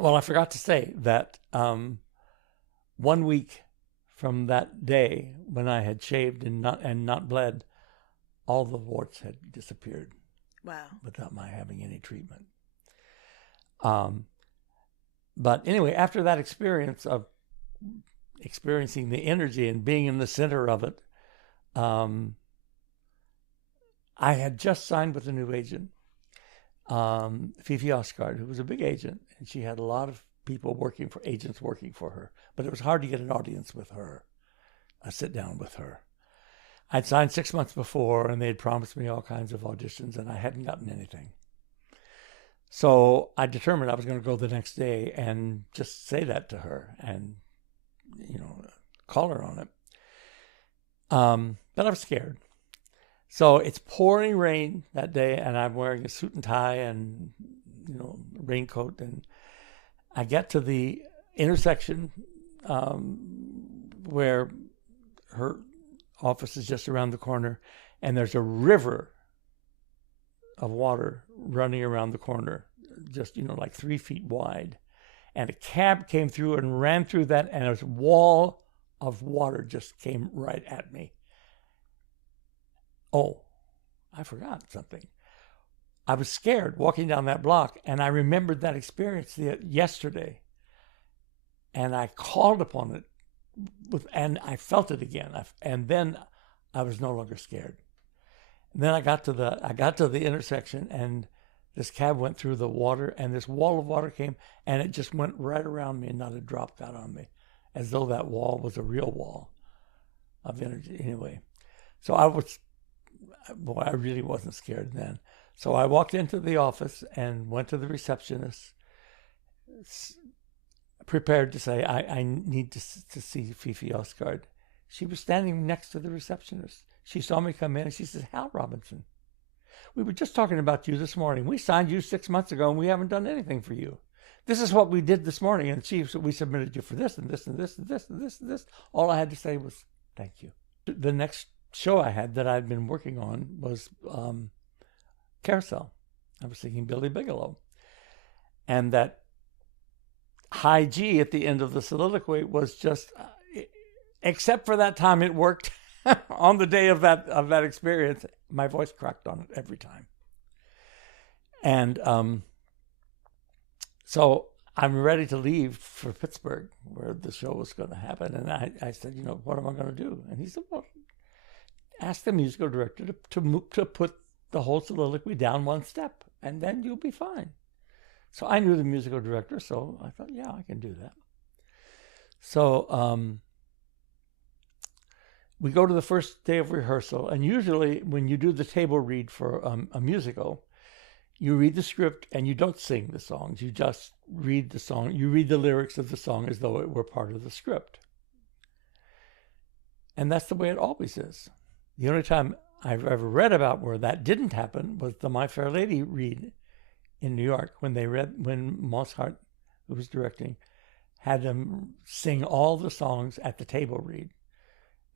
Well, I forgot to say that 1 week from that day when I had shaved and not bled, all the warts had disappeared. Wow. Without my having any treatment. But anyway, after that experience of experiencing the energy and being in the center of it, I had just signed with a new agent, Fifi Oscard, who was a big agent, and she had a lot of agents working for her. But it was hard to get an audience with her, a sit down with her. I'd signed 6 months before, and they'd promised me all kinds of auditions, and I hadn't gotten anything. So I determined I was going to go the next day and just say that to her and, call her on it. But I was scared. So it's pouring rain that day, and I'm wearing a suit and tie and, raincoat. And I get to the intersection where her office is just around the corner, and there's a river of water running around the corner, just, like 3 feet wide. And a cab came through and ran through that, and a wall of water just came right at me. Oh, I forgot something. I was scared walking down that block, and I remembered that experience yesterday. And I called upon it, and I felt it again. And then I was no longer scared. And then I got to the intersection, and this cab went through the water, and this wall of water came, and it just went right around me, and not a drop got on me, as though that wall was a real wall of energy. Anyway, so I really wasn't scared then. So I walked into the office and went to the receptionist, prepared to say, I need to see Fifi Oscard. She was standing next to the receptionist. She saw me come in, and she said, Hal Robinson, we were just talking about you this morning. We signed you 6 months ago, and we haven't done anything for you. This is what we did this morning, and we submitted you for this and this and this and this and this and this. All I had to say was, thank you. The next show I had that I'd been working on was Carousel. I was singing Billy Bigelow. And that high G at the end of the soliloquy was just, except for that time it worked on the day of that experience, my voice cracked on it every time. And so I'm ready to leave for Pittsburgh, where the show was going to happen. And I said, what am I going to do? And he said, well, ask the musical director to put the whole soliloquy down one step, and then you'll be fine. So I knew the musical director, so I thought, yeah, I can do that. So we go to the first day of rehearsal, and usually when you do the table read for a musical, you read the script and you don't sing the songs. You just read the song. You read the lyrics of the song as though it were part of the script. And that's the way it always is. The only time I've ever read about where that didn't happen was the My Fair Lady read in New York, when Mozart, who was directing, had them sing all the songs at the table read.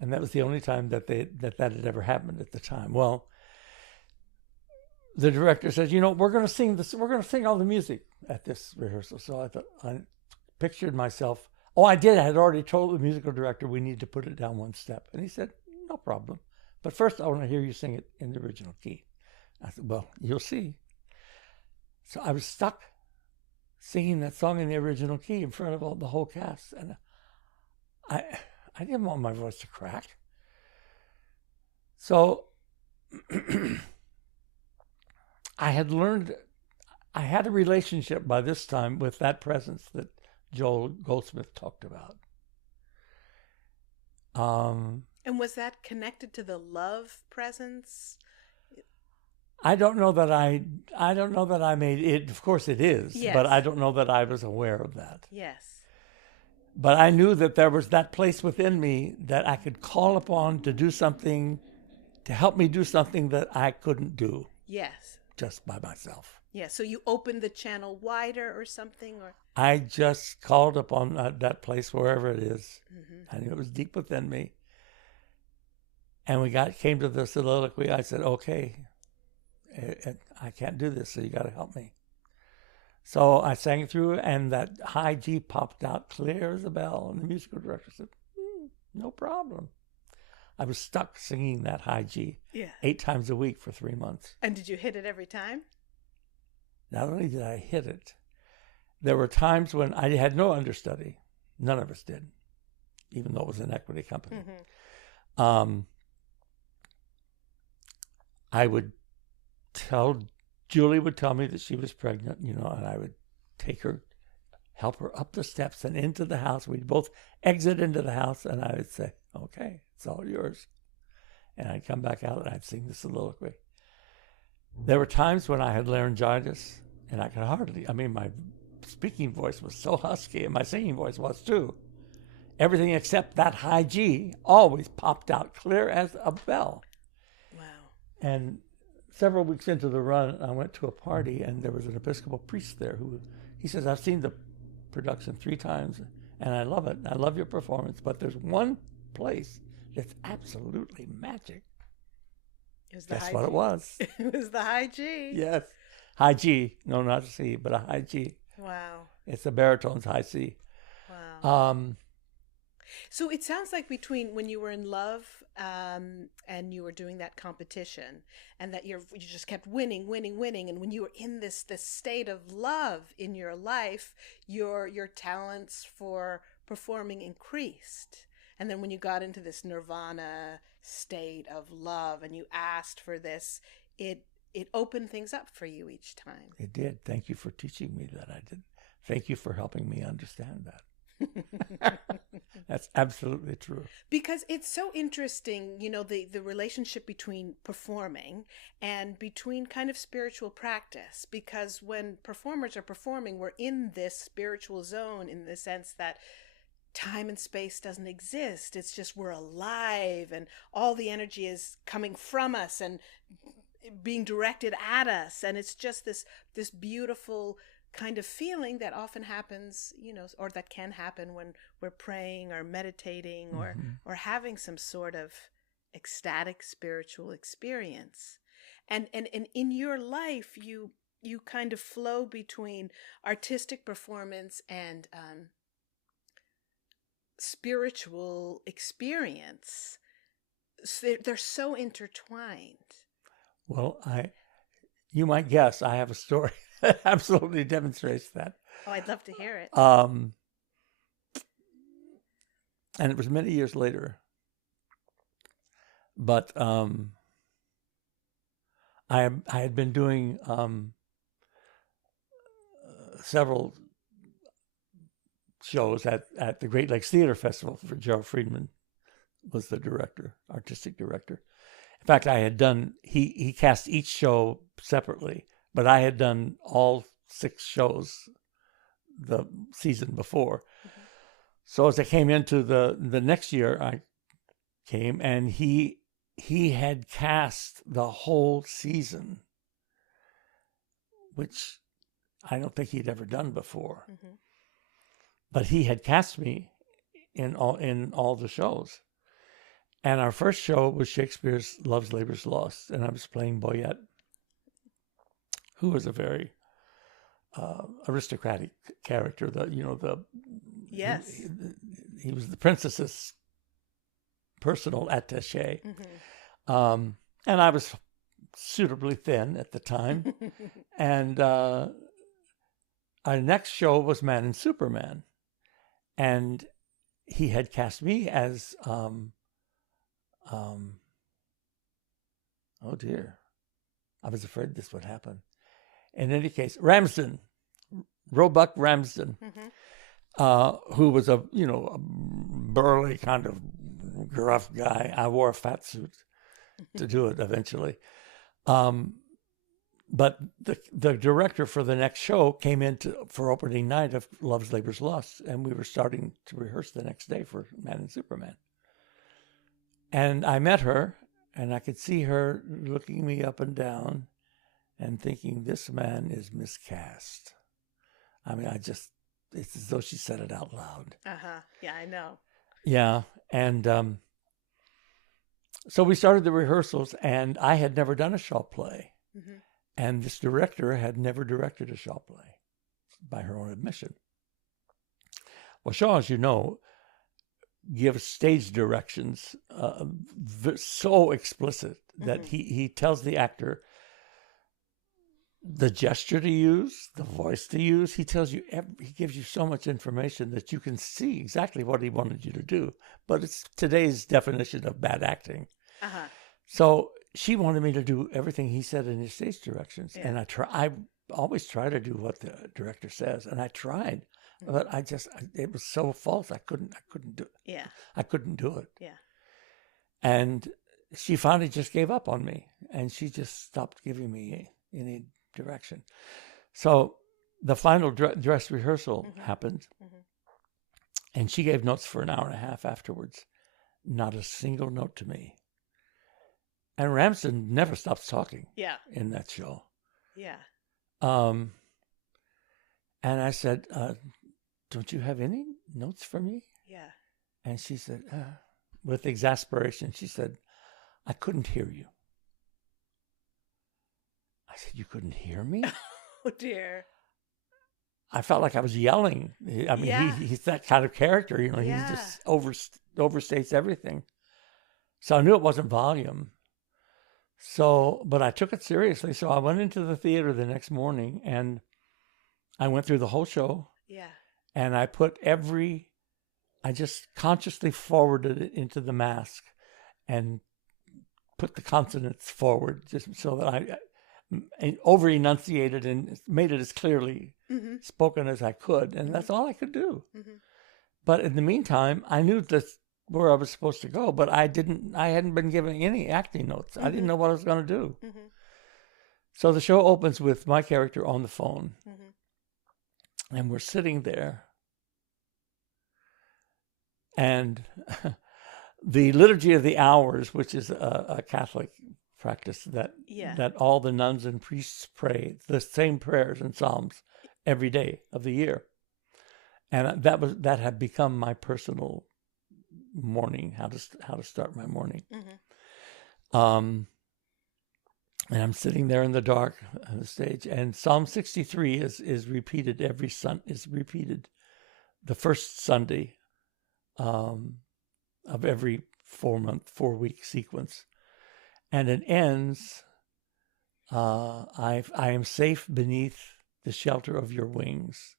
And that was the only time that had ever happened at the time. Well, the director says, we're going to sing this. We're going to sing all the music at this rehearsal. So I pictured myself. Oh, I did. I had already told the musical director we need to put it down one step. And he said, no problem. But first, I want to hear you sing it in the original key. I said, well, you'll see. So I was stuck singing that song in the original key in front of the whole cast. And I didn't want my voice to crack. So I had a relationship by this time with that presence that Joel Goldsmith talked about. And was that connected to the love presence? I don't know that I made it. Of course it is, yes. But I don't know that I was aware of that. Yes. But I knew that there was that place within me that I could call upon to do something, to help me do something that I couldn't do. Yes. Just by myself. Yeah. So you opened the channel wider or something, or? I just called upon that place, wherever it is. Mm-hmm. I knew it was deep within me. And we came to the soliloquy. I said, okay, I can't do this, so you got to help me. So I sang it through, and that high G popped out clear as a bell. And the musical director said, no problem. I was stuck singing that high G 8 times a week for 3 months. And did you hit it every time? Not only did I hit it, there were times when I had no understudy. None of us did, even though it was an equity company. I would Julie would tell me that she was pregnant, and I would take her, help her up the steps and into the house. We'd both exit into the house, and I would say, okay, it's all yours. And I'd come back out and I'd sing the soliloquy. There were times when I had laryngitis, and I could hardly, my speaking voice was so husky, and my singing voice was too. Everything except that high G always popped out clear as a bell. Wow. And several weeks into the run, I went to a party, and there was an Episcopal priest there he says, I've seen the production 3 times, and I love it. I love your performance, but there's one place that's absolutely magic. Guess what it was? It was the high G. Yes. High G. No, not C, but a high G. Wow. It's a baritone's high C. Wow. So it sounds like between when you were in love and you were doing that competition, and that you just kept winning, and when you were in this state of love in your life, your talents for performing increased. And then when you got into this nirvana state of love and you asked for this, it opened things up for you each time. It did. Thank you for teaching me that. I did. Thank you for helping me understand that. That's absolutely true. Because it's so interesting, the relationship between performing and between kind of spiritual practice. Because when performers are performing, we're in this spiritual zone in the sense that time and space doesn't exist. It's just we're alive, and all the energy is coming from us and being directed at us. And it's just this beautiful kind of feeling that often happens, or that can happen when we're praying or meditating or having some sort of ecstatic spiritual experience. And in your life, you kind of flow between artistic performance and spiritual experience. They're so intertwined. Well, you might guess I have a story that absolutely demonstrates that. Oh, I'd love to hear it. And it was many years later. But I had been doing several shows at the Great Lakes Theater Festival. For Gerald Friedman was the director, artistic director. In fact, I had done, he cast each show separately, but I had done all 6 shows the season before. Mm-hmm. So as I came into the next year, I came, and he had cast the whole season, which I don't think he'd ever done before. Mm-hmm. But he had cast me in all the shows. And our first show was Shakespeare's Love's Labour's Lost, and I was playing Boyette, who was a very aristocratic character. Yes, he was the princess's personal attaché, mm-hmm. And I was suitably thin at the time. And our next show was Man and Superman, and he had cast me as oh dear, I was afraid this would happen. In any case, Ramsden, Roebuck Ramsden, mm-hmm. Who was a burly kind of gruff guy. I wore a fat suit to do it eventually. But the director for the next show came in for opening night of Love's Labour's Lost, and we were starting to rehearse the next day for Man and Superman. And I met her, and I could see her looking me up and down and thinking, this man is miscast. It's as though she said it out loud. Uh-huh. Yeah, I know. Yeah. And so we started the rehearsals, and I had never done a Shaw play. Mm-hmm. And this director had never directed a Shaw play. by her own admission. Well, Shaw, as you know, gives stage directions so explicit that he tells the actor the gesture to use, the voice to use. He tells you, he gives you so much information that you can see exactly what he wanted you to do. But it's today's definition of bad acting. Uh-huh. So she wanted me to do everything he said in his stage directions. Yeah. And I always try to do what the director says. And I tried. But it was so false. I couldn't do it. Yeah. I couldn't do it. Yeah. And she finally just gave up on me, and she just stopped giving me any direction. So the final dress rehearsal happened, and she gave notes for an hour and a half afterwards. Not a single note to me. And Ramsden never stops talking. Yeah. In that show. Yeah. And I said, don't you have any notes for me? Yeah. And she said, with exasperation, she said, I couldn't hear you. I said, you couldn't hear me? Oh, dear. I felt like I was yelling. I mean, he's that kind of character, you know, he just overstates everything. So I knew it wasn't volume. So, but I took it seriously. So I went into the theater the next morning, and I went through the whole show. Yeah. And I just consciously forwarded it into the mask and put the consonants forward just so that I over-enunciated and made it as clearly spoken as I could. And that's all I could do. Mm-hmm. But in the meantime, I knew that's where I was supposed to go, but I hadn't been given any acting notes. I didn't know what I was going to do. Mm-hmm. So the show opens with my character on the phone. Mm-hmm. And we're sitting there, and the Liturgy of the Hours, which is a Catholic practice that all the nuns and priests pray the same prayers and psalms every day of the year, and that had become my personal morning, how to start my morning. Mm-hmm. And I'm sitting there in the dark on the stage, and Psalm 63 is repeated the first Sunday of every 4-week sequence, and it ends. I am safe beneath the shelter of your wings.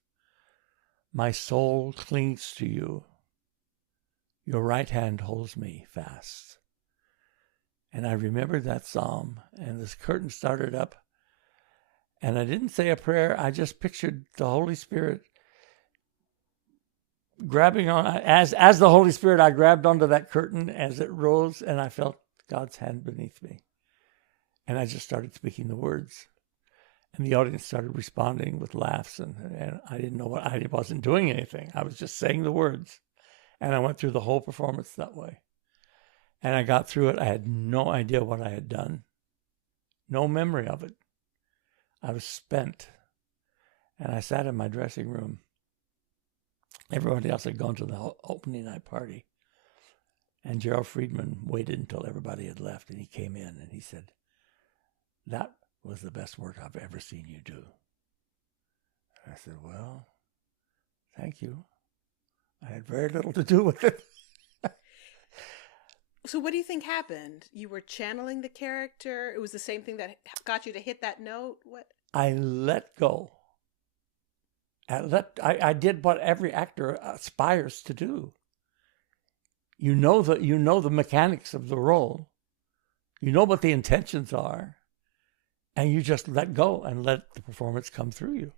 My soul clings to you. Your right hand holds me fast. And I remembered that psalm, and this curtain started up, and I didn't say a prayer. I just pictured the Holy Spirit grabbing on, as the Holy Spirit, I grabbed onto that curtain as it rose, and I felt God's hand beneath me. And I just started speaking the words, and the audience started responding with laughs, and I didn't know I wasn't doing anything. I was just saying the words, and I went through the whole performance that way. And I got through it. I had no idea what I had done. No memory of it. I was spent. And I sat in my dressing room. Everybody else had gone to the opening night party. And Gerald Friedman waited until everybody had left, and he came in and he said, that was the best work I've ever seen you do. And I said, well, thank you. I had very little to do with it. So what do you think happened? You were channeling the character? It was the same thing that got you to hit that note? What? I let go. I did what every actor aspires to do. You know the mechanics of the role. You know what the intentions are. And you just let go and let the performance come through you.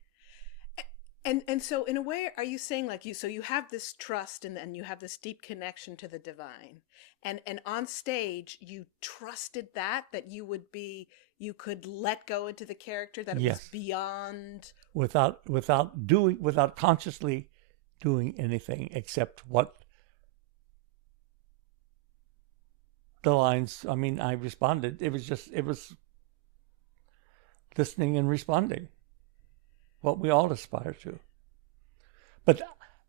And so in a way, are you saying you have this trust and you have this deep connection to the divine, and on stage you trusted that you could let go into the character, that it was beyond, without consciously doing anything except what the lines. I mean, I responded. It was listening and responding. What we all aspire to. But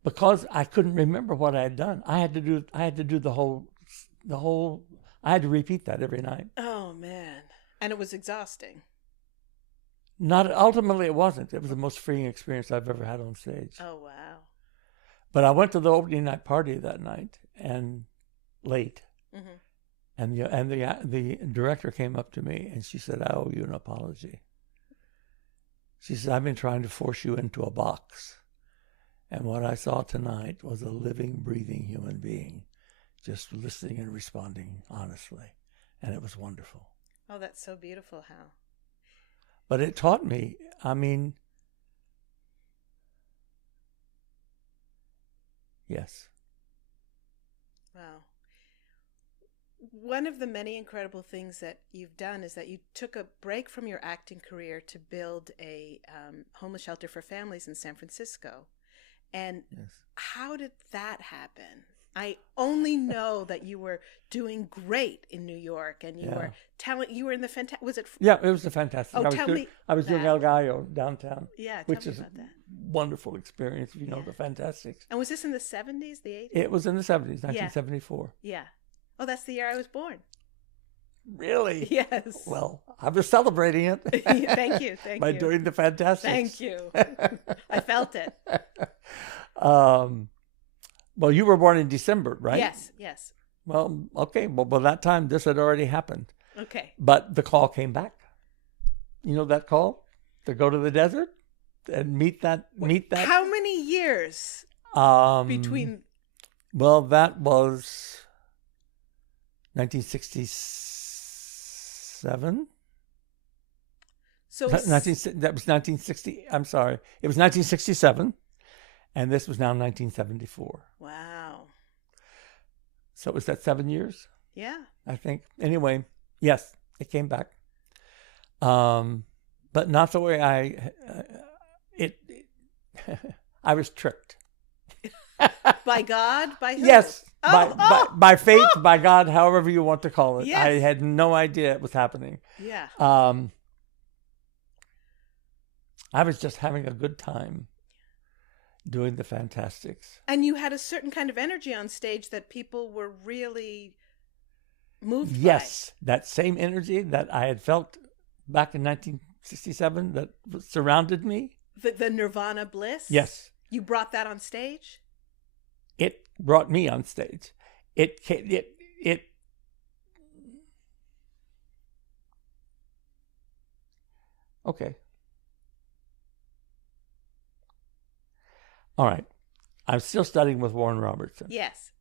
because I couldn't remember what I had done, I had to do the whole I had to repeat that every night. Oh man. And it was exhausting. Not ultimately, it wasn't. It was the most freeing experience I've ever had on stage. Oh, wow. But I went to the opening night party that night and late, and the director came up to me and she said, "I owe you an apology." She said, "I've been trying to force you into a box, and what I saw tonight was a living, breathing human being, just listening and responding honestly, and it was wonderful." Oh, that's so beautiful, Hal. But it taught me. I mean, yes. Wow. One of the many incredible things that you've done is that you took a break from your acting career to build a homeless shelter for families in San Francisco. And Yes. how did that happen? I only know that you were doing great in New York, and you were in the was it? Yeah, it was a fantastic. Oh, tell me. I was doing El Gallo downtown. Yeah, which tell me is about that. Wonderful experience. You know, the Fantastics. And was this in the 70s, the 80s? It was in the 70s, 1974. Yeah. Oh, that's the year I was born. Really? Yes. Well, I was celebrating it. Thank you. By doing the Fantastics. Thank you. I felt it. Well, you were born in December, right? Yes. Well, okay. Well, by that time, this had already happened. Okay. But the call came back. You know that call? To go to the desert and meet that. How many years between? Well, that was 1967. So that was 1960. I'm sorry. It was 1967. And this was now 1974. Wow. So was that 7 years? Yeah. I think. Anyway, yes, it came back. But not the way I was tricked. By God? By who? Yes. By faith, by God, however you want to call it. Yes. I had no idea it was happening. Yeah. I was just having a good time doing the Fantastics. And you had a certain kind of energy on stage that people were really moved by. Yes, that same energy that I had felt back in 1967 that surrounded me. The Nirvana bliss? Yes. You brought that on stage? It brought me on stage. Okay. All right. I'm still studying with Warren Robertson. Yes.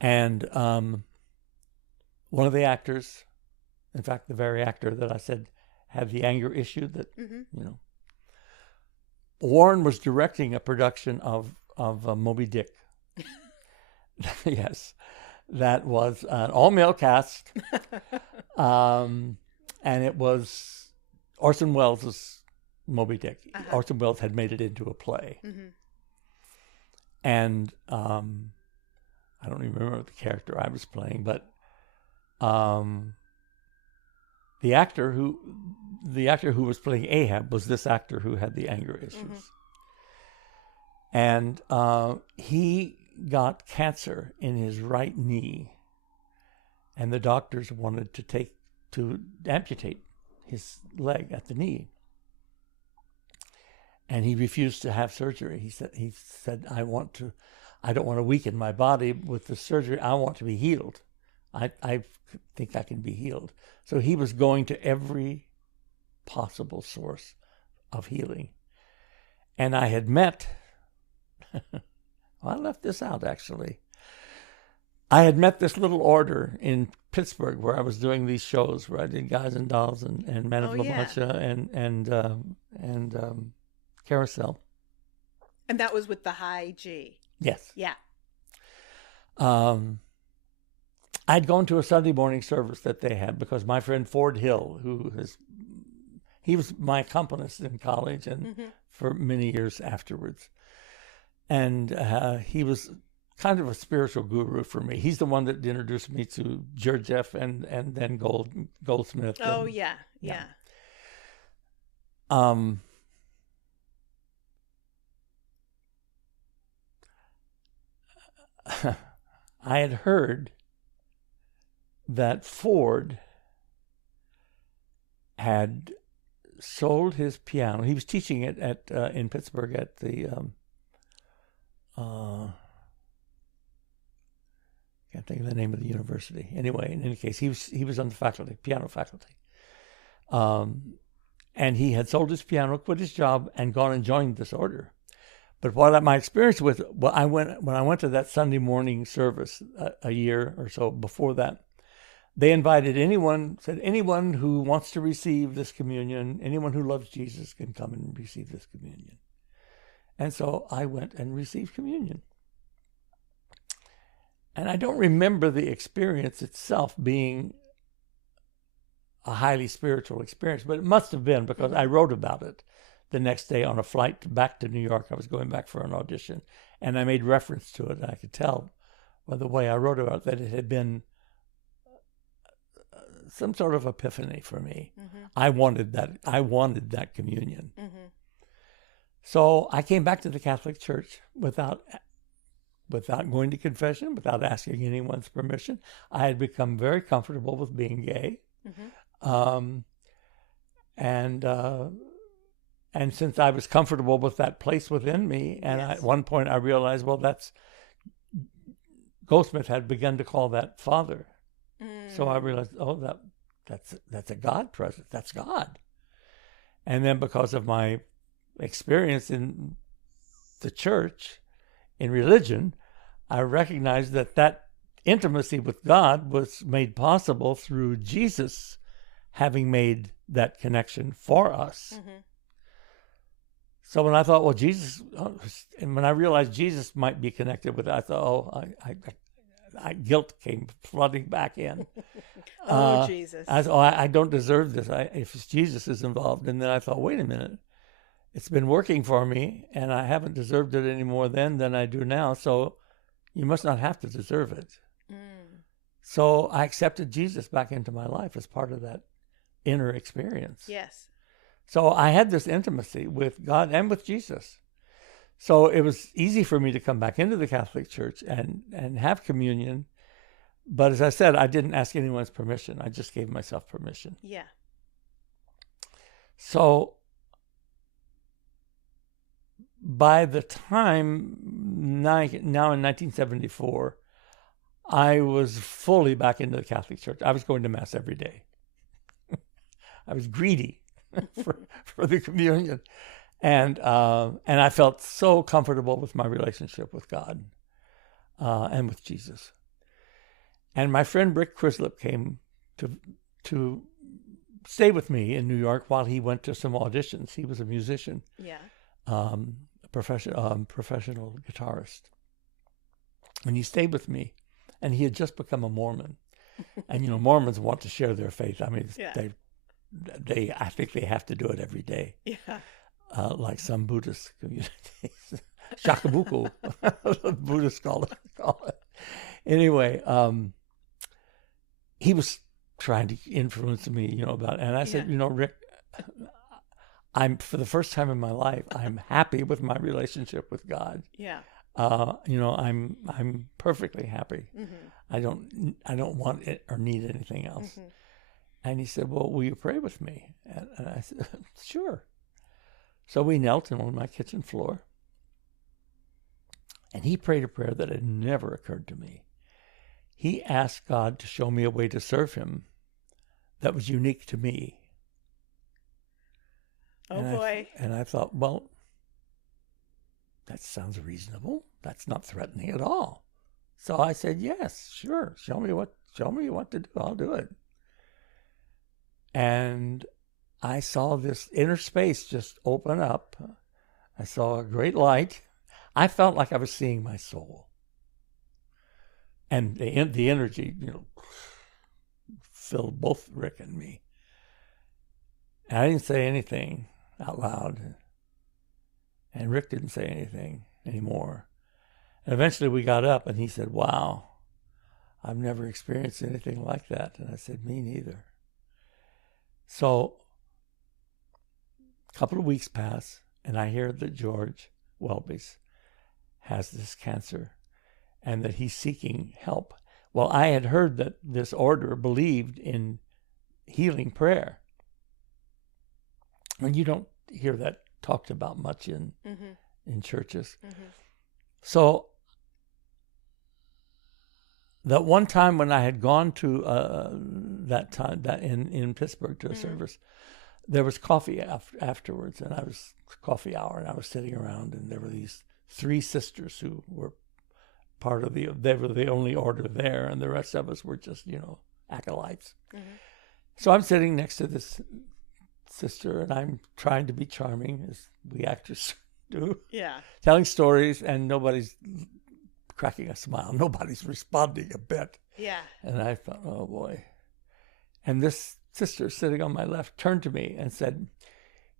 And one of the actors, in fact, the very actor that I said had the anger issue that, Warren was directing a production of Moby Dick. Yes. That was an all-male cast. And it was Orson Welles' Moby Dick. Orson Welles had made it into a play. And I don't even remember the character I was playing, but the actor who was playing Ahab was this actor who had the anger issues. And he got cancer in his right knee, and the doctors wanted to amputate his leg at the knee. And he refused to have surgery. He said, I don't want to weaken my body with the surgery. I want to be healed. I think I can be healed. So he was going to every possible source of healing. And I had met, I left this out actually. I had met this little order in Pittsburgh where I was doing these shows where I did Guys and Dolls and Men of La Mancha and Carousel. And that was with the high G. Yes. Yeah. I'd gone to a Sunday morning service that they had because my friend Ford Hill, he was my accompanist in college and for many years afterwards. And he was kind of a spiritual guru for me. He's the one that introduced me to Gurdjieff and then Goldsmith. Oh, and, yeah. I had heard that Ford had sold his piano. He was teaching it at in Pittsburgh at the can't think of the name of the university. Anyway, in any case, he was on the faculty, piano faculty. And he had sold his piano, quit his job, and gone and joined this order. But my experience with when I went to that Sunday morning service a year or so before that, they invited anyone who wants to receive this communion, anyone who loves Jesus can come and receive this communion. And so I went and received communion. And I don't remember the experience itself being a highly spiritual experience, but it must have been, because I wrote about it the next day on a flight back to New York. I was going back for an audition, and I made reference to it. And I could tell by the way I wrote about it that it had been some sort of epiphany for me. Mm-hmm. I wanted that communion. Mm-hmm. So I came back to the Catholic Church without going to confession, without asking anyone's permission. I had become very comfortable with being gay. Mm-hmm. And since I was comfortable with that place within me, and yes. At one point I realized, well, Goldsmith had begun to call that Father. Mm. So I realized, that's a God presence. That's God. And then because of my experience in the church, in religion, I recognized that intimacy with God was made possible through Jesus having made that connection for us. Mm-hmm. So when I thought, well, Jesus, and when I realized Jesus might be connected with it, I thought, guilt came flooding back in. Jesus. I thought, I don't deserve this if Jesus is involved. And then I thought, wait a minute. It's been working for me, and I haven't deserved it any more then than I do now, so you must not have to deserve it. Mm. So I accepted Jesus back into my life as part of that inner experience. Yes. So I had this intimacy with God and with Jesus. So it was easy for me to come back into the Catholic Church and have communion. But as I said, I didn't ask anyone's permission. I just gave myself permission. Yeah. So by the time, now in 1974, I was fully back into the Catholic Church. I was going to Mass every day. I was greedy for the communion. And I felt so comfortable with my relationship with God and with Jesus. And my friend Rick Crislip came to stay with me in New York while he went to some auditions. He was a musician. Yeah. Professional guitarist. And he stayed with me, and he had just become a Mormon. And Mormons want to share their faith. I mean, yeah. I think they have to do it every day. Yeah. Like some Buddhist communities. Shakabuku, Buddhists call it. Anyway, he was trying to influence me, about it. And I said, Rick, for the first time in my life, I'm happy with my relationship with God. Yeah. I'm perfectly happy. Mm-hmm. I don't want it or need anything else. Mm-hmm. And he said, well, will you pray with me? And I said, sure. So we knelt on my kitchen floor, and he prayed a prayer that had never occurred to me. He asked God to show me a way to serve him that was unique to me. Oh, boy. And I thought, well, that sounds reasonable. That's not threatening at all. So I said, yes, sure. Show me what to do. I'll do it. And I saw this inner space just open up. I saw a great light. I felt like I was seeing my soul. And the energy, filled both Rick and me. And I didn't say anything out loud. And Rick didn't say anything anymore. And eventually we got up, and he said, wow, I've never experienced anything like that. And I said, me neither. So a couple of weeks pass, and I hear that George Welby's has this cancer and that he's seeking help. Well, I had heard that this order believed in healing prayer. And you don't hear that talked about much in churches. So that one time when I had gone to that in Pittsburgh to a service, there was coffee afterwards, and coffee hour, and I was sitting around, and there were these 3 sisters who were they were the only order there, and the rest of us were just, acolytes. So I'm sitting next to this sister, and I'm trying to be charming, as we actors do. Yeah. Telling stories, and nobody's cracking a smile. Nobody's responding a bit. Yeah. And I thought, oh boy. And this sister sitting on my left turned to me and said,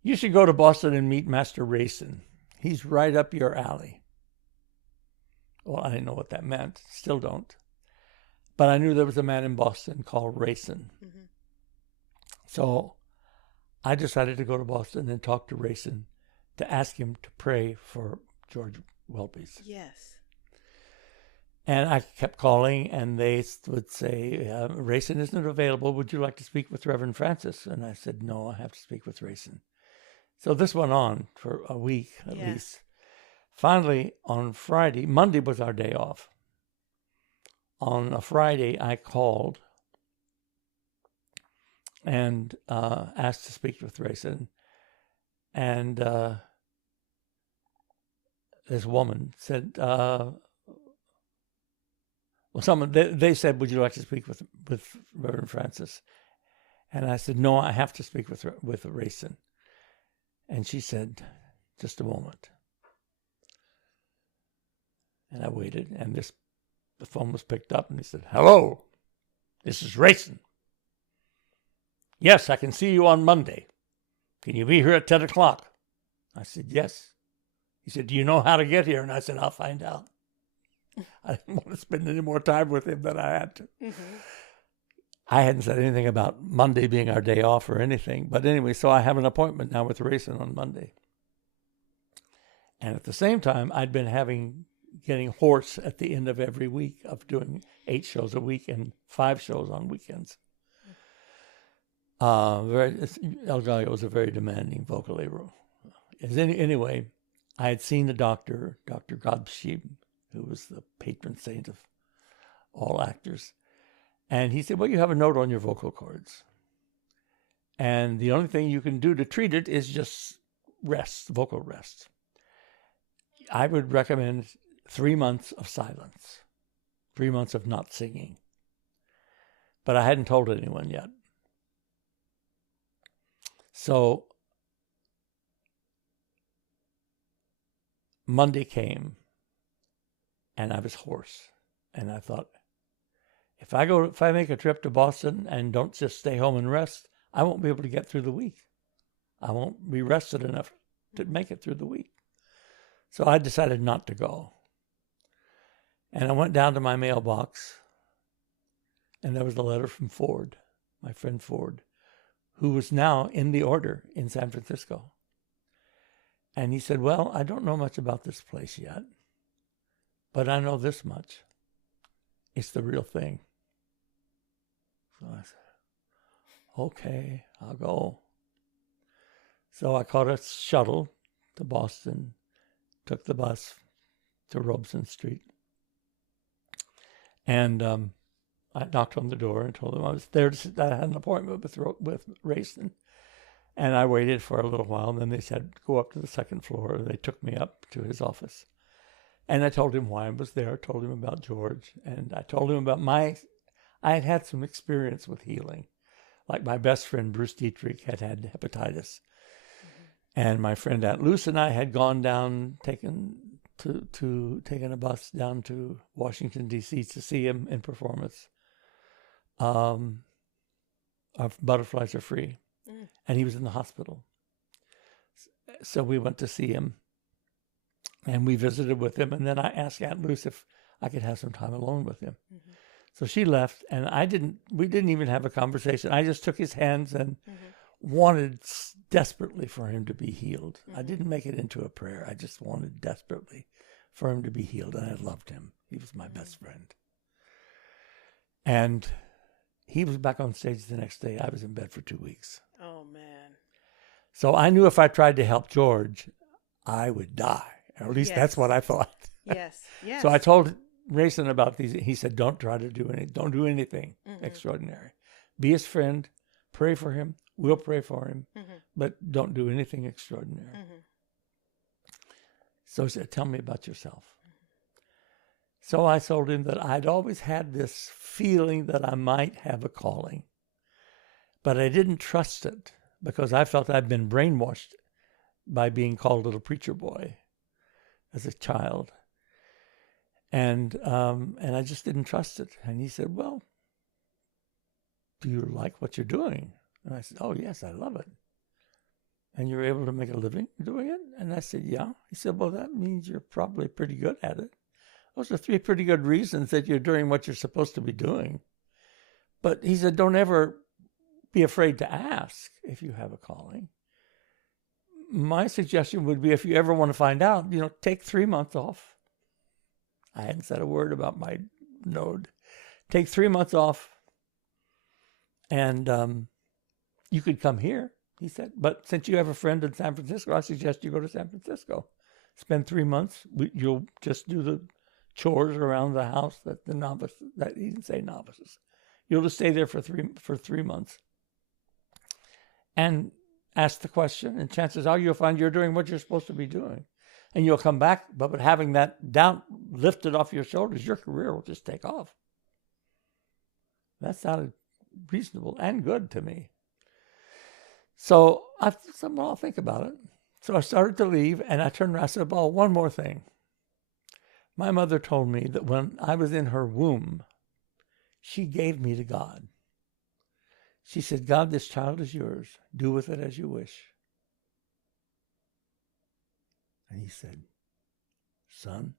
"You should go to Boston and meet Master Rayson. He's right up your alley." Well, I didn't know what that meant. Still don't. But I knew there was a man in Boston called Rayson. So I decided to go to Boston and talk to Rayson to ask him to pray for George Welby's. Yes. And I kept calling, and they would say, "Rayson isn't available. Would you like to speak with Reverend Francis?" And I said, "No, I have to speak with Rayson." So this went on for a week at least. Finally, on Friday, Monday was our day off. On a Friday, I called and asked to speak with Rayson. And this woman said, they said, "Would you like to speak with Reverend Francis?" And I said, "No, I have to speak with Rayson." And she said, "Just a moment." And I waited, and the phone was picked up, and he said, "Hello, this is Rayson. Yes, I can see you on Monday. Can you be here at 10 o'clock? I said, "Yes." He said, "Do you know how to get here?" And I said, "I'll find out." I didn't want to spend any more time with him than I had to. I hadn't said anything about Monday being our day off or anything. But anyway, so I have an appointment now with Rayson on Monday. And at the same time, I'd been getting hoarse at the end of every week of doing 8 shows a week and 5 shows on weekends. El Gallo was a very demanding vocal labor. Anyway, I had seen the doctor, Dr. Godshib, who was the patron saint of all actors. And he said, "Well, you have a note on your vocal cords. And the only thing you can do to treat it is just rest, vocal rest. I would recommend 3 months of silence, 3 months of not singing." But I hadn't told anyone yet. So Monday came, and I was hoarse. And I thought, if I make a trip to Boston and don't just stay home and rest, I won't be able to get through the week. I won't be rested enough to make it through the week. So I decided not to go. And I went down to my mailbox, and there was a letter from Ford, my friend Ford, who was now in the order in San Francisco. And he said, "Well, I don't know much about this place yet, but I know this much. It's the real thing." So I said, "Okay, I'll go." So I caught a shuttle to Boston, took the bus to Robeson Street. And I knocked on the door and told them I was there. I had an appointment with Rayson. And I waited for a little while, and then they said, "Go up to the second floor." And they took me up to his office. And I told him why I was there. I told him about George. And I told him about I had had some experience with healing. Like my best friend, Bruce Dietrich, had hepatitis. And my friend Aunt Luce and I had gone down, taken a bus down to Washington, D.C. to see him in performance. Our Butterflies Are Free. And he was in the hospital. So we went to see him. And we visited with him. And then I asked Aunt Luce if I could have some time alone with him. So she left, and we didn't even have a conversation. I just took his hands and wanted desperately for him to be healed. I didn't make it into a prayer. I just wanted desperately for him to be healed, and I loved him. He was my best friend. And he was back on stage the next day. I was in bed for 2 weeks. Oh, man. So I knew if I tried to help George, I would die. Or at least that's Yes. what I thought. Yes. Yes. So I told Rayson about these. He said, don't try to do anything. Don't do anything extraordinary. Be his friend. Pray for him. We'll pray for him. But don't do anything extraordinary. So he said, tell me about yourself. So I told him that I'd always had this feeling that I might have a calling. But I didn't trust it because I felt I'd been brainwashed by being called little preacher boy as a child. And I just didn't trust it. And he said, well, do you like what you're doing? And I said, oh, yes, I love it. And you're able to make a living doing it? And I said, yeah. He said, well, that means you're probably pretty good at it. Those are 3 pretty good reasons that you're doing what you're supposed to be doing. But he said, don't ever be afraid to ask if you have a calling. My suggestion would be if you ever want to find out, take 3 months off. I hadn't said a word about my node. Take 3 months off, and you could come here, he said. But since you have a friend in San Francisco, I suggest you go to San Francisco. Spend 3 months. You'll just do the chores around the house that the novice, that he didn't say novices. You'll just stay there for 3 months. And ask the question, and chances are you'll find you're doing what you're supposed to be doing. And you'll come back, but having that down lifted off your shoulders, your career will just take off. That sounded reasonable and good to me. So I said, well, I'll think about it. So I started to leave, and I turned around and said, well, one more thing. My mother told me that when I was in her womb, she gave me to God. She said, God, this child is yours. Do with it as you wish. And he said, son,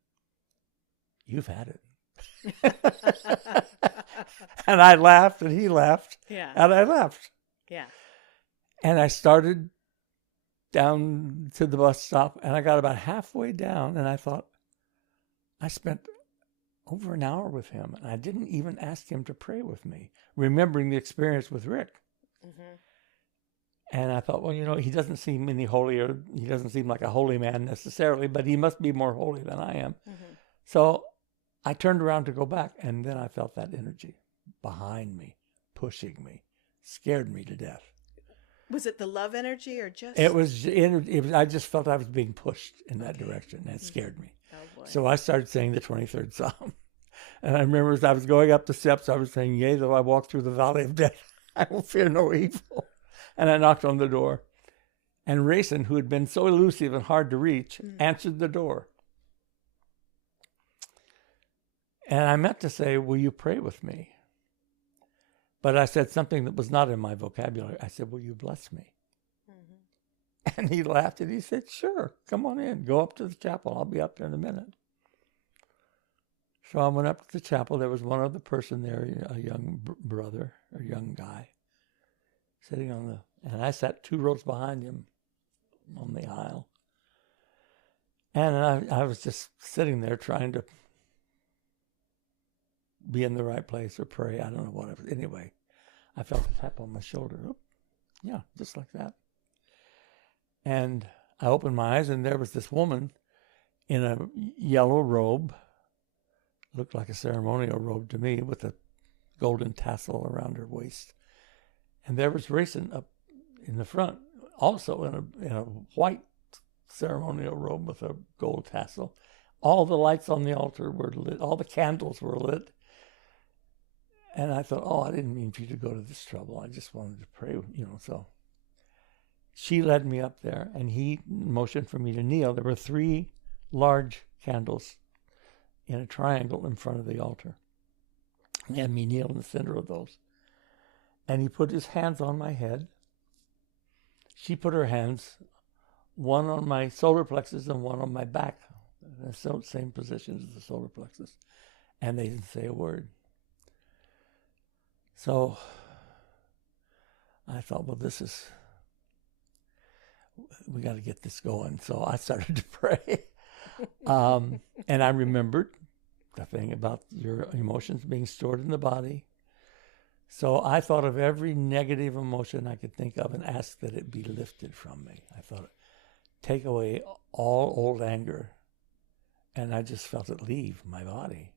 you've had it. And I laughed, and he laughed. Yeah. And I laughed. Yeah. And I started down to the bus stop, and I got about halfway down, and I thought, I spent over an hour with him, and I didn't even ask him to pray with me, remembering the experience with Rick. And I thought, well, he doesn't seem any holier. He doesn't seem like a holy man necessarily, but he must be more holy than I am. So I turned around to go back, and then I felt that energy behind me, pushing me, scared me to death. Was it the love energy or just? It was I just felt I was being pushed in that direction, and it scared me. Oh, boy. So I started saying the 23rd Psalm. And I remember as I was going up the steps, I was saying, yea, though I walk through the valley of death, I will fear no evil. And I knocked on the door. And Rayson, who had been so elusive and hard to reach, answered the door. And I meant to say, will you pray with me? But I said something that was not in my vocabulary. I said, will you bless me? And he laughed and he said, sure, come on in. Go up to the chapel. I'll be up there in a minute. So I went up to the chapel. There was one other person there, a young brother, a young guy, sitting and I sat 2 rows behind him on the aisle. And I was just sitting there trying to be in the right place or pray. I don't know what it was. Anyway, I felt a tap on my shoulder. Oh, yeah, just like that. And I opened my eyes, and there was this woman in a yellow robe. Looked like a ceremonial robe to me, with a golden tassel around her waist. And there was Rayson up in the front, also in a white ceremonial robe with a gold tassel. All the lights on the altar were lit. All the candles were lit. And I thought, I didn't mean for you to go to this trouble. I just wanted to pray, so. She led me up there, and he motioned for me to kneel. There were 3 large candles in a triangle in front of the altar. He had me kneel in the center of those. And he put his hands on my head. She put her hands, one on my solar plexus and one on my back. The same positions as the solar plexus. And they didn't say a word. So I thought, well, we got to get this going. So I started to pray. And I remembered the thing about your emotions being stored in the body, So I thought of every negative emotion I could think of and asked that it be lifted from me. I thought, take away all old anger. And I just felt it leave my body.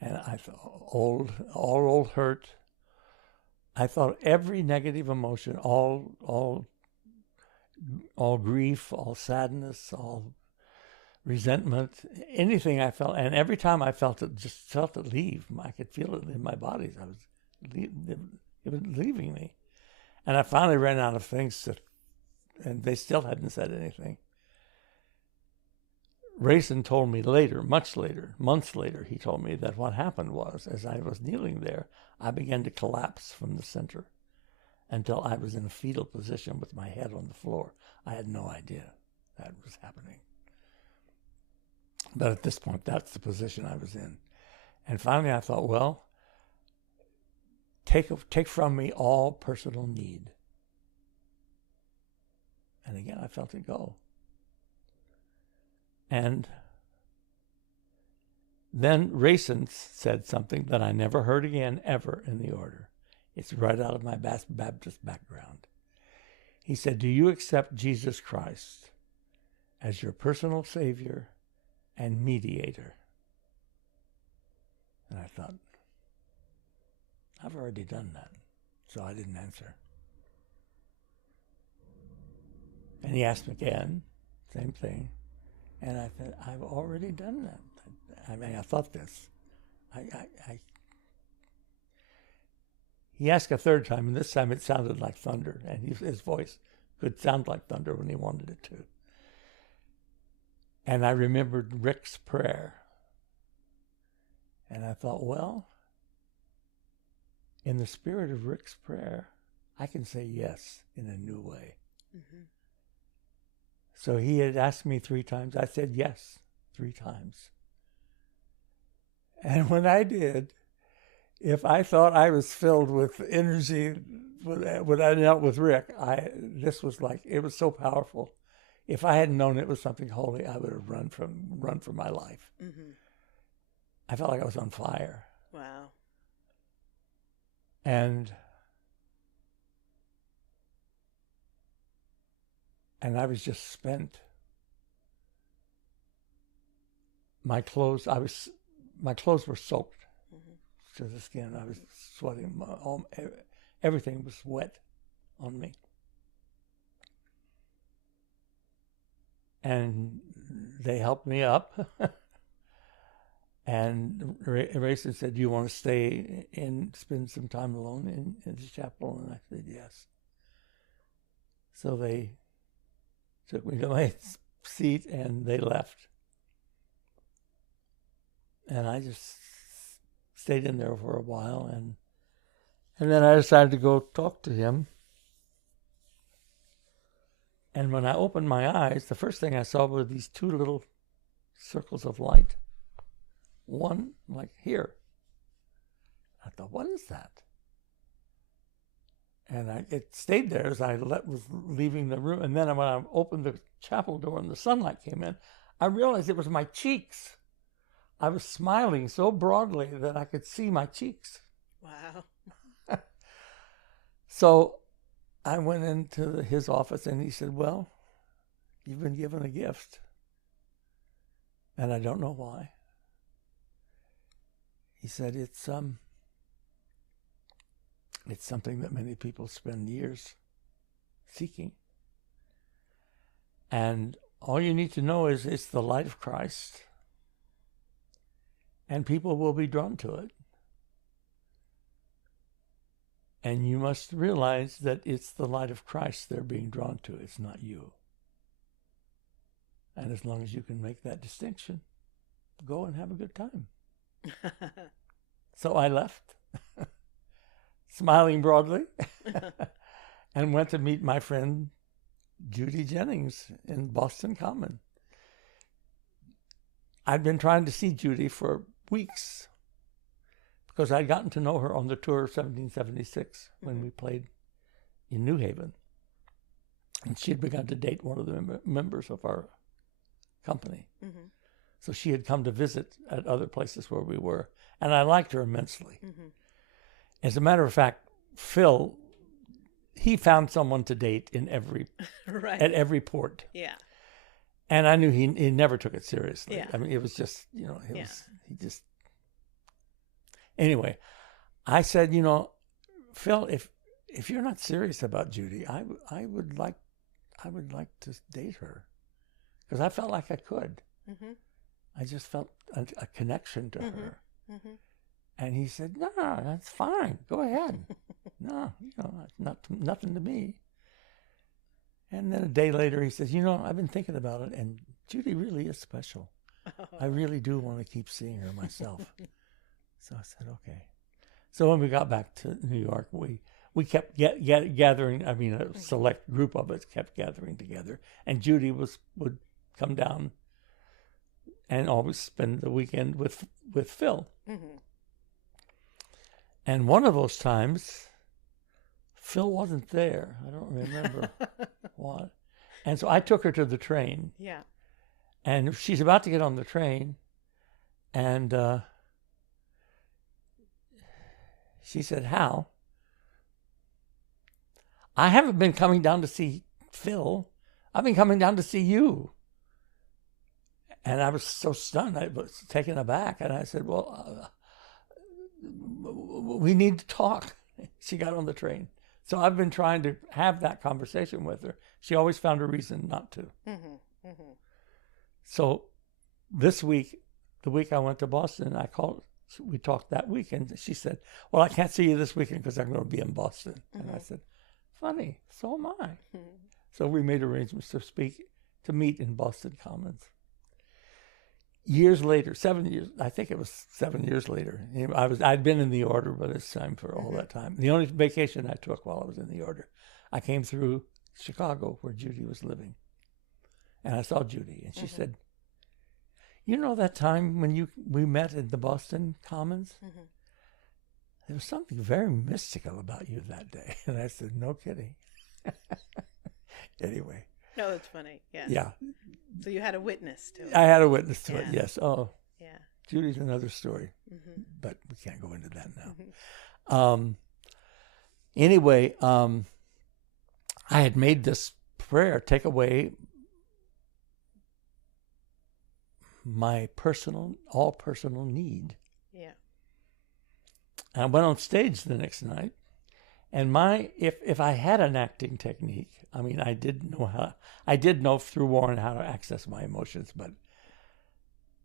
And I thought, all old hurt. I thought every negative emotion, all grief, all sadness, all resentment, anything I felt, and every time I felt it, just felt it leave. I could feel it in my body. It was leaving me. And I finally ran out of things, and they still hadn't said anything. Rayson told me later, much later, months later, he told me that what happened was, as I was kneeling there, I began to collapse from the center until I was in a fetal position with my head on the floor. I had no idea that was happening. But at this point, that's the position I was in. And finally I thought, well, take from me all personal need. And again, I felt it go. And then Rayson said something that I never heard again ever in the order. It's right out of my Baptist background. He said, do you accept Jesus Christ as your personal Savior and mediator? And I thought, I've already done that. So I didn't answer. And he asked me again, same thing. And I said, I've already done that. I mean, I thought this. He asked a third time, and this time it sounded like thunder. And his voice could sound like thunder when he wanted it to. And I remembered Rick's prayer. And I thought, well, in the spirit of Rick's prayer, I can say yes in a new way. Mm-hmm. So he had asked me 3 times. I said yes 3 times. And when I did, if I thought I was filled with energy when I knelt with Rick, this was like, it was so powerful. If I hadn't known it was something holy, I would have run for my life. Mm-hmm. I felt like I was on fire. Wow. And I was just spent. My clothes were soaked to the skin. I was sweating. Everything was wet on me. And they helped me up. And Rayson said, do you want to stay and spend some time alone in the chapel? And I said, yes. So they took me to my seat and they left. And I just stayed in there for a while. And then I decided to go talk to him. And when I opened my eyes, the first thing I saw were these 2 little circles of light. One, like here. I thought, what is that? And it stayed there as I was leaving the room. And then when I opened the chapel door and the sunlight came in, I realized it was my cheeks. I was smiling so broadly that I could see my cheeks. Wow. So I went into his office and he said, well, you've been given a gift. And I don't know why. He said, it's something that many people spend years seeking. And all you need to know is it's the light of Christ. And people will be drawn to it. And you must realize that it's the light of Christ they're being drawn to. It's not you. And as long as you can make that distinction, go and have a good time. So I left, smiling broadly, and went to meet my friend Judy Jennings in Boston Common. I'd been trying to see Judy for weeks because I'd gotten to know her on the tour of 1776 when we played in New Haven. And she had begun to date one of the members of our company. Mm-hmm. So she had come to visit at other places where we were. And I liked her immensely. Mm-hmm. As a matter of fact, Phil, he found someone to date in Right. at every port. Yeah. And I knew he never took it seriously. Yeah. I mean, it was just, you know, Yeah. he just. Anyway, I said, you know, Phil, if you're not serious about Judy, I would like to date her, because I felt like I could. Mm-hmm. I just felt a connection to Mm-hmm. her. Mm-hmm. And he said, no, that's fine. Go ahead. No, you know, nothing to me. And then a day later, he says, you know, I've been thinking about it, and Judy really is special. I really do want to keep seeing her myself. So I said, okay. So when we got back to New York, we kept gathering. I mean, a select group of us kept gathering together, and Judy would come down and always spend the weekend with Phil. Mm-hmm. And one of those times, Phil wasn't there. I don't remember what. And so I took her to the train. Yeah. And she's about to get on the train, and she said, Hal, I haven't been coming down to see Phil. I've been coming down to see you. And I was so stunned. I was taken aback. And I said, well, we need to talk. She got on the train. So I've been trying to have that conversation with her. She always found a reason not to. Mm-hmm. Mm-hmm. So this week, the week I went to Boston, I called. We talked that week, and she said, well, I can't see you this weekend because I'm going to be in Boston. Mm-hmm. And I said, funny, so am I. Mm-hmm. So we made arrangements to meet in Boston Commons. Years later, 7 years, I think it was 7 years later, I'd been in the order by this time for all that time. The only vacation I took while I was in the order, I came through Chicago where Judy was living. And I saw Judy, and she said, you know that time when we met in the Boston Commons? Mm-hmm. There was something very mystical about you that day. And I said, no kidding. Anyway. No, it's funny. Yeah. Yeah. So you had a witness to it. I had a witness to it, yes. Oh, yeah. Judy's another story, but we can't go into that now. Mm-hmm. Anyway, I had made this prayer take away my all personal need. Yeah. I went on stage the next night, and if I had an acting technique, I mean, I did know through Warren how to access my emotions, but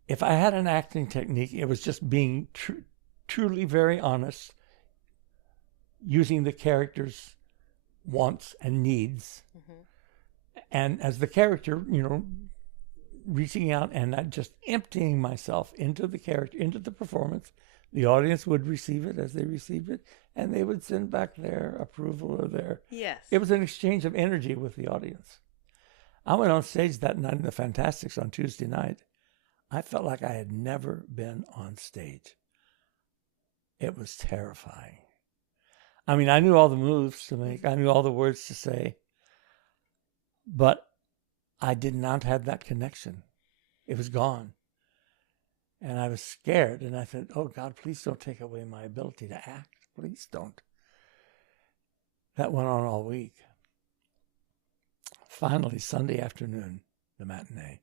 if I had an acting technique, it was just being truly very honest, using the character's wants and needs, and as the character, you know, reaching out and not just emptying myself into the character, into the performance. The audience would receive it as they received it, and they would send back their approval or their... Yes. It was an exchange of energy with the audience. I went on stage that night in the Fantastics on Tuesday night. I felt like I had never been on stage. It was terrifying. I mean, I knew all the moves to make. I knew all the words to say. But I did not have that connection. It was gone. And I was scared. And I said, oh, God, please don't take away my ability to act. Please don't. That went on all week. Finally, Sunday afternoon, the matinee,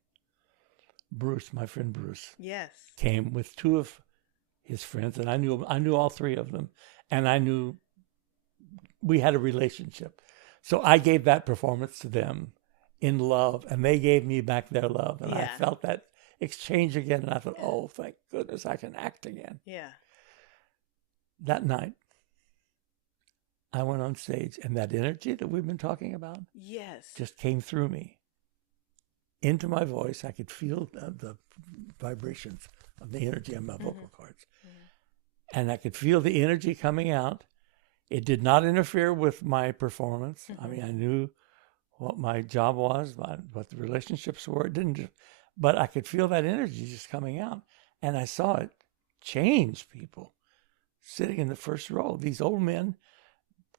Bruce, my friend Bruce, yes, came with two of his friends. And I knew all three of them. And I knew we had a relationship. So I gave that performance to them in love, and they gave me back their love, and I felt that exchange again, and I thought, oh, thank goodness I can act again. Yeah. That night, I went on stage, and that energy that we've been talking about, just came through me, into my voice. I could feel the vibrations of the energy on my vocal cords, and I could feel the energy coming out. It did not interfere with my performance. I mean, I knew what my job was, what the relationships were. It didn't, but I could feel that energy just coming out. And I saw it change people sitting in the first row. These old men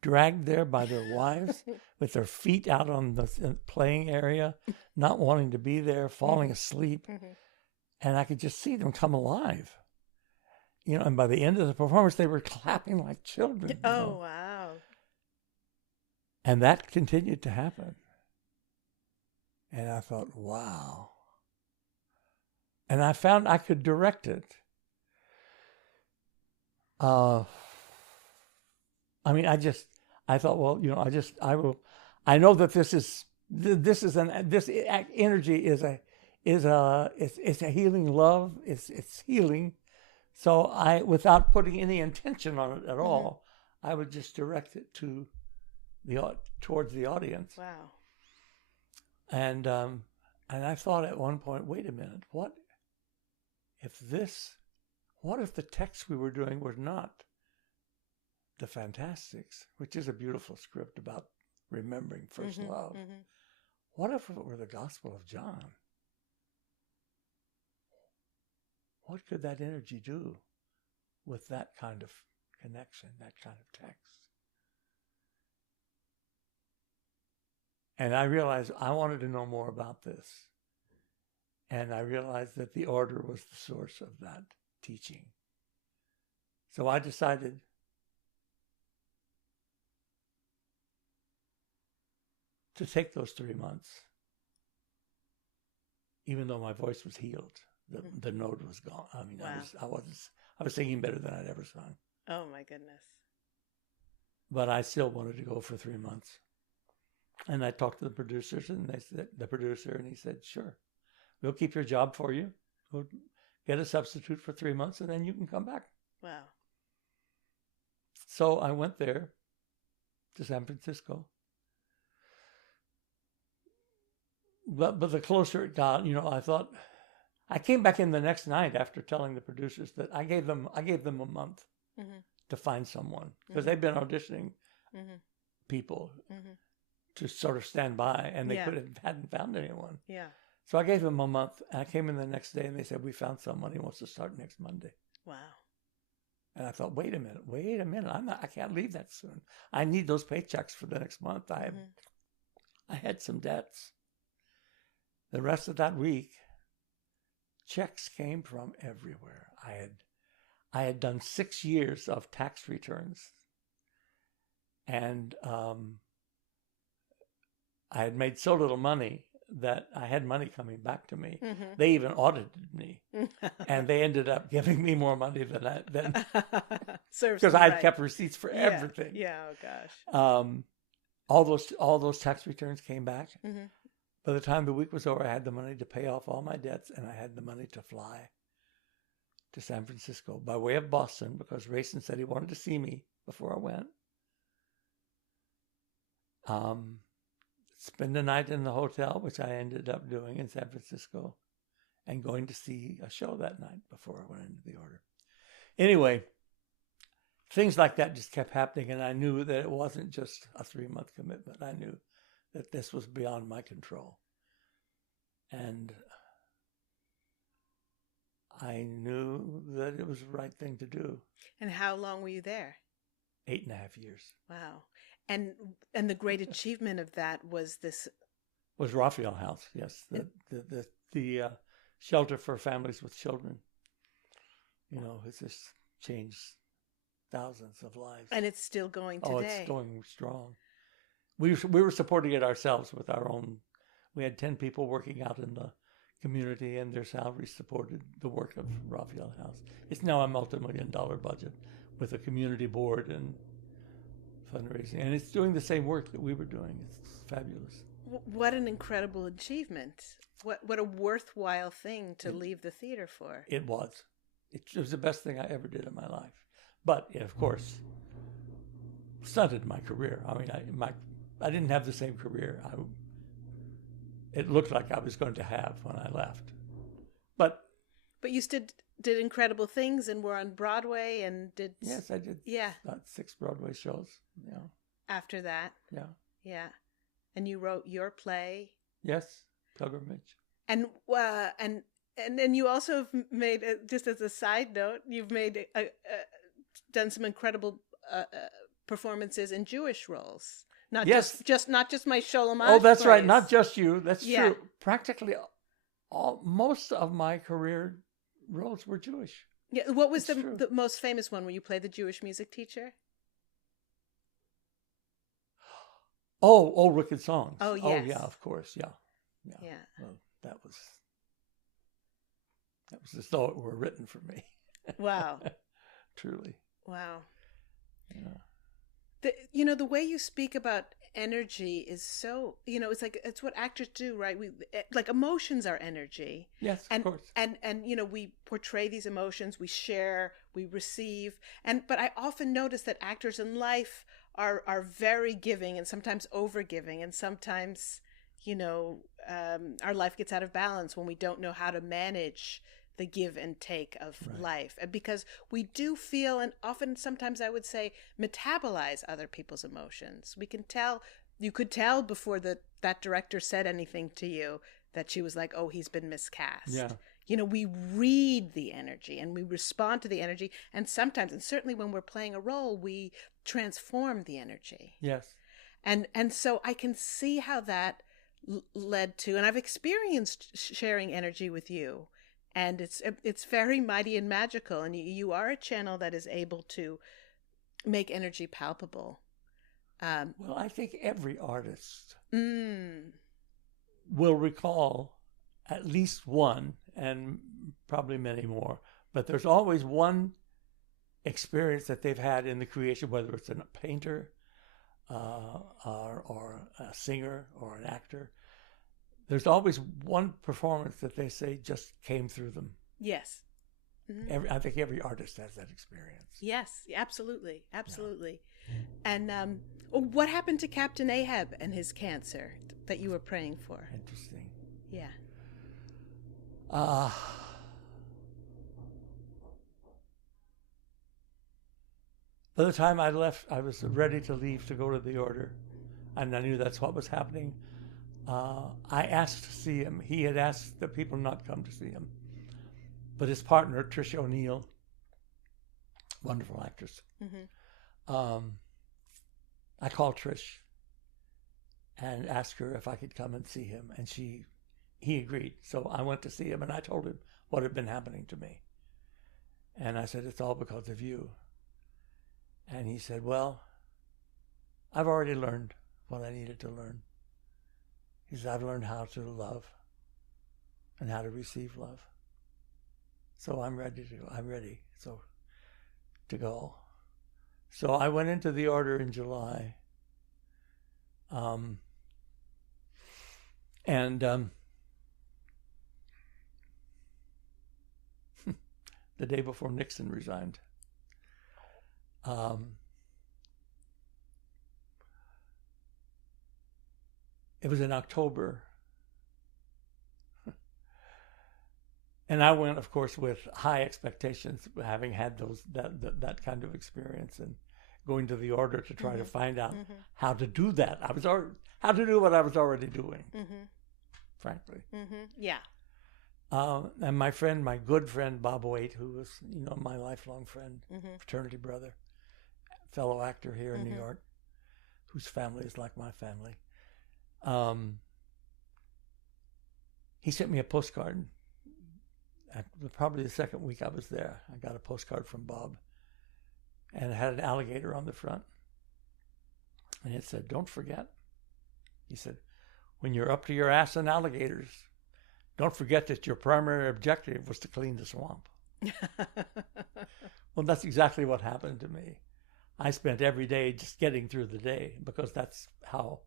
dragged there by their wives with their feet out on the playing area, not wanting to be there, falling asleep. And I could just see them come alive. and by the end of the performance, they were clapping like children. Oh, wow. And that continued to happen. And I thought, wow. And I found I could direct it. I thought, well, I know that this energy is a healing love. It's healing. So without putting any intention on it at all, I would just direct it towards the audience. Wow. And I thought at one point, wait a minute, what if the text we were doing was not the Fantastics, which is a beautiful script about remembering first love. What if it were the Gospel of John? What could that energy do with that kind of connection, that kind of text? And I realized I wanted to know more about this. And I realized that the order was the source of that teaching. So I decided to take those 3 months, even though my voice was healed. The note was gone. I mean, wow. I was singing better than I'd ever sung. Oh my goodness. But I still wanted to go for 3 months. And I talked to the producers, and he said, sure, we'll keep your job for you. We'll get a substitute for 3 months, and then you can come back. Wow. So I went there to San Francisco. But the closer it got, I thought, I came back in the next night after telling the producers that I gave them a month to find someone, because they'd been auditioning people to sort of stand by, and they hadn't found anyone. Yeah. So I gave them a month, and I came in the next day, and they said, we found someone. He wants to start next Monday. Wow. And I thought, wait a minute. I can't leave that soon. I need those paychecks for the next month. I had some debts. The rest of that week, checks came from everywhere. I had done 6 years of tax returns, and I had made so little money that I had money coming back to me. They even audited me, and they ended up giving me more money than because I had kept receipts for everything. Yeah. Oh gosh. All those tax returns came back. By the time the week was over, I had the money to pay off all my debts, and I had the money to fly to San Francisco by way of Boston, because Rayson said he wanted to see me before I went. Spend the night in the hotel, which I ended up doing in San Francisco, and going to see a show that night before I went into the order. Anyway, things like that just kept happening, and I knew that it wasn't just a 3-month commitment. I knew that this was beyond my control. And I knew that it was the right thing to do. And how long were you there? 8.5 years. Wow. And the great achievement of that was this... Was Raphael House, yes. The shelter for families with children. It's just changed thousands of lives. And it's still going today. Oh, it's going strong. We were supporting it ourselves with our own. We had 10 people working out in the community, and their salaries supported the work of Raphael House. It's now a multi-million-dollar budget with a community board and fundraising, and it's doing the same work that we were doing. It's fabulous. What an incredible achievement! What a worthwhile thing to leave the theater for. It was. It was the best thing I ever did in my life, but it, of course, stunted my career. I mean, I didn't have the same career it looked like I was going to have when I left. But you still did incredible things and were on Broadway and did... Yes, I did. Yeah. About 6 Broadway shows. Yeah. After that? Yeah. Yeah. And you wrote your play? Yes, Pilgrimage. And you also have made, just as a side note, you've made done some incredible performances in Jewish roles. Not just my Sholem Oh, that's plays. right. Not just you. That's true. Practically most of my career roles were Jewish. Yeah. What was It's true. the most famous one where you played the Jewish music teacher? Oh, Wicked Songs. Oh, Oh, yes. yeah, of course. Yeah. Yeah. Yeah. Well, that was as though it were written for me. Wow. Truly. Wow. Yeah. The way you speak about energy is so, it's like, it's what actors do, right? Like, emotions are energy. Yes, And, of course. and we portray these emotions, we share, we receive. But I often notice that actors in life are very giving and sometimes over giving. And sometimes, our life gets out of balance when we don't know how to manage the give and take of life. And because we do feel, and often sometimes I would say metabolize other people's emotions. We can tell, you could tell before that director said anything to you that she was like, oh, he's been miscast. Yeah. We read the energy and we respond to the energy. And sometimes, and certainly when we're playing a role, we transform the energy. Yes. And so I can see how that led to, and I've experienced sharing energy with you. And it's very mighty and magical. And you are a channel that is able to make energy palpable. Well, I think every artist will recall at least one, and probably many more, but there's always one experience that they've had in the creation, whether it's a painter or a singer or an actor. There's always one performance that they say just came through them. Yes. Mm-hmm. I think every artist has that experience. Yes, absolutely. Absolutely. Yeah. And what happened to Captain Ahab and his cancer that you were praying for? Interesting. Yeah. By the time I left, I was ready to leave to go to the order, and I knew that's what was happening. I asked to see him. He had asked the people not come to see him. But his partner, Tricia O'Neill, wonderful actress, I called Trish and asked her if I could come and see him. And he agreed. So I went to see him, and I told him what had been happening to me. And I said, it's all because of you. And he said, well, I've already learned what I needed to learn. He said, I've learned how to love and how to receive love. So I'm ready to go. So I went into the order in July. The day before Nixon resigned. It was in October. And I went, of course, with high expectations, having had that kind of experience, and going to the order to try to find out how to do that. How to do what I was already doing, frankly. Yeah. And my good friend Bob Waite, who was my lifelong friend, fraternity brother, fellow actor here in New York, whose family is like my family. He sent me a postcard. Probably the second week I was there, I got a postcard from Bob, and it had an alligator on the front. And it said, don't forget. He said, when you're up to your ass in alligators, don't forget that your primary objective was to clean the swamp. Well, that's exactly what happened to me. I spent every day just getting through the day, because that's how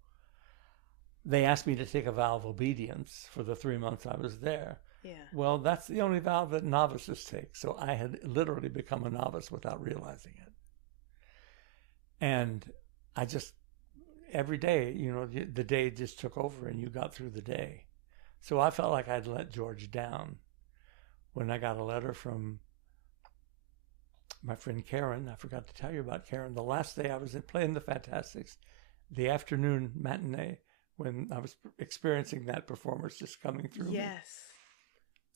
they asked me to take a vow of obedience for the 3 months I was there. Yeah. Well, that's the only vow that novices take. So I had literally become a novice without realizing it. And I just, every day, the day just took over and you got through the day. So I felt like I'd let George down when I got a letter from my friend Karen. I forgot to tell you about Karen. The last day I was playing the Fantastics, the afternoon matinee, when I was experiencing that performance just coming through me. Yes.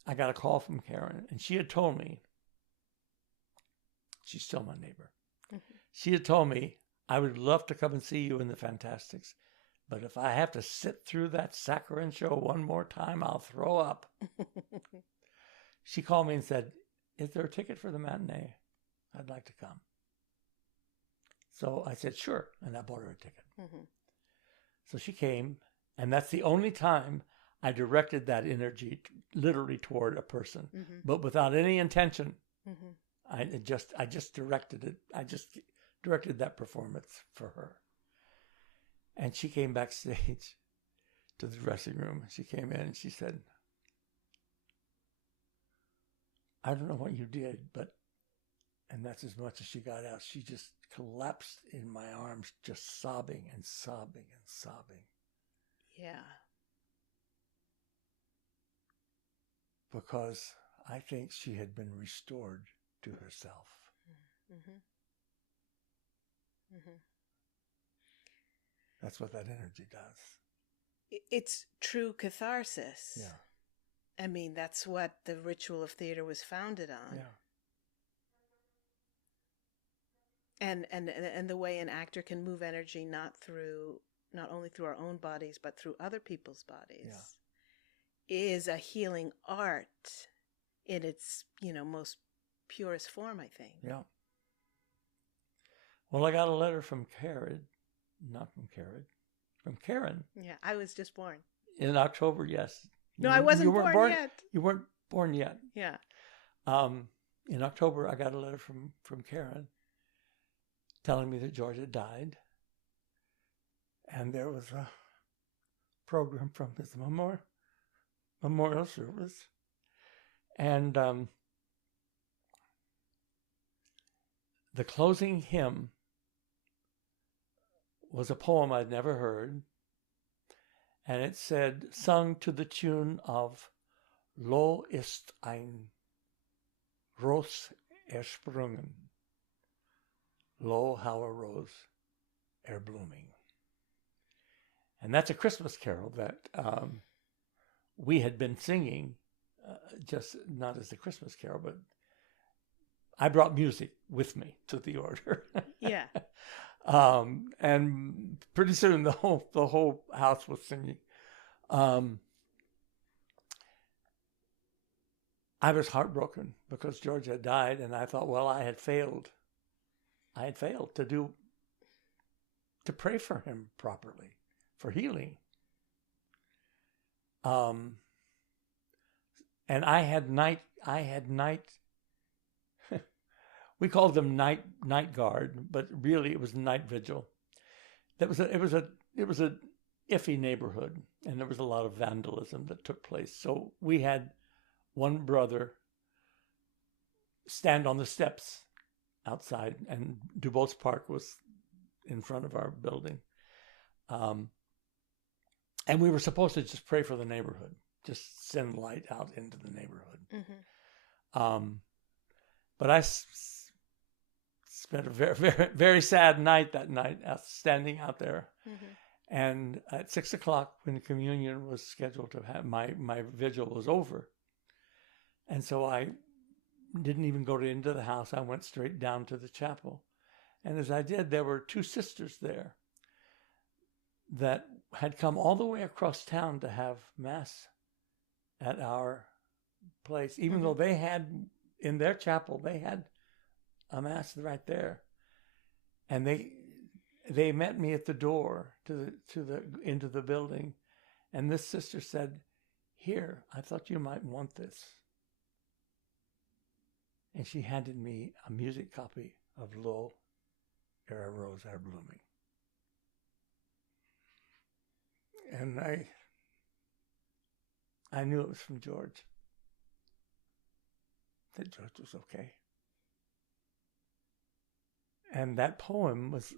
I got a call from Karen, and she had told me, she's still my neighbor. She had told me, I would love to come and see you in the Fantastics, but if I have to sit through that saccharine show one more time, I'll throw up. She called me and said, is there a ticket for the matinee? I'd like to come. So I said, sure. And I bought her a ticket. Mm-hmm. So she came, and that's the only time I directed that energy literally toward a person, but without any intention. I just directed it. I just directed that performance for her. And she came backstage to the dressing room. She came in and she said, I don't know what you did, but, and that's as much as she got out. She just collapsed in my arms, just sobbing and sobbing and sobbing. Yeah. Because I think she had been restored to herself. Mm-hmm. Mm-hmm. That's what that energy does. It's true catharsis. Yeah. I mean, that's what the ritual of theater was founded on. Yeah. And the way an actor can move energy not only through our own bodies, but through other people's bodies, is a healing art in its, most purest form, I think. Yeah. Well, I got a letter from Caraid, not from Caraid, from Karen. Yeah, I was just born. In October, yes. No, I wasn't born yet. You weren't born yet. Yeah. In October, I got a letter from Karen telling me that George had died. And there was a program from his memorial service. And the closing hymn was a poem I'd never heard. And it said, sung to the tune of Lo ist ein Ros ersprungen. Lo, how a rose erblooming. And that's a Christmas carol that we had been singing, just not as a Christmas carol, but I brought music with me to the order. Yeah. And pretty soon the whole house was singing. I was heartbroken because George had died, and I thought, well, I had failed. I had failed to pray for him properly, for healing. And I had night. We called them night guard, but really it was night vigil. It was a iffy neighborhood, and there was a lot of vandalism that took place. So we had one brother stand on the steps outside, and Dubois Park was in front of our building. And we were supposed to just pray for the neighborhood, just send light out into the neighborhood. Mm-hmm. But I spent a very, very, very sad night that night, standing out there. Mm-hmm. And at 6:00, when the communion was scheduled to have, my vigil was over. And so I didn't even go into the house. I went straight down to the chapel. And as I did, there were two sisters there that had come all the way across town to have Mass at our place, even though they had, in their chapel, they had a Mass right there. And they met me at the door into the building. And this sister said, "Here, I thought you might want this." And she handed me a music copy of Lo, ere a rose are blooming. And I knew it was from George. That George was okay. And that poem was,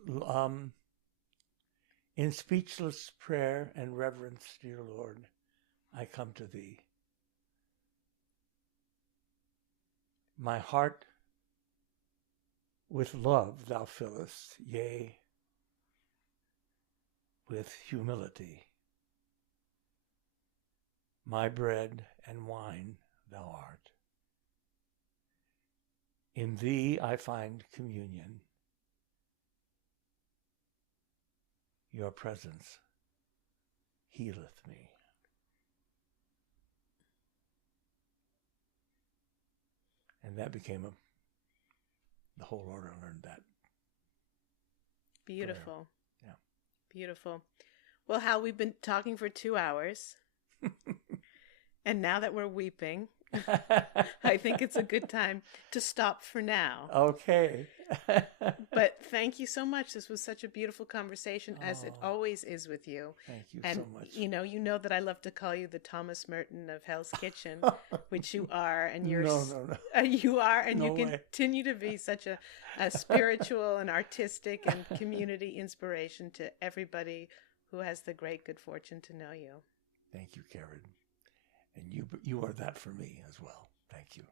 in speechless prayer and reverence, dear Lord, I come to thee. My heart with love thou fillest, yea, with humility. My bread and wine thou art. In thee I find communion. Your presence healeth me. And that became the whole order learned that. Beautiful. Yeah. Beautiful. Well, Hal, we've been talking for 2 hours. And now that we're weeping, I think it's a good time to stop for now. Okay. But thank you so much. This was such a beautiful conversation, as it always is with you. Thank you and, so much. You know that I love to call you the Thomas Merton of Hell's Kitchen, which you are, and you're No. you are, and No you way. continue to be such a spiritual and artistic and community inspiration to everybody who has the great good fortune to know you. Thank you, Caraid. And you are that for me as well. Thank you.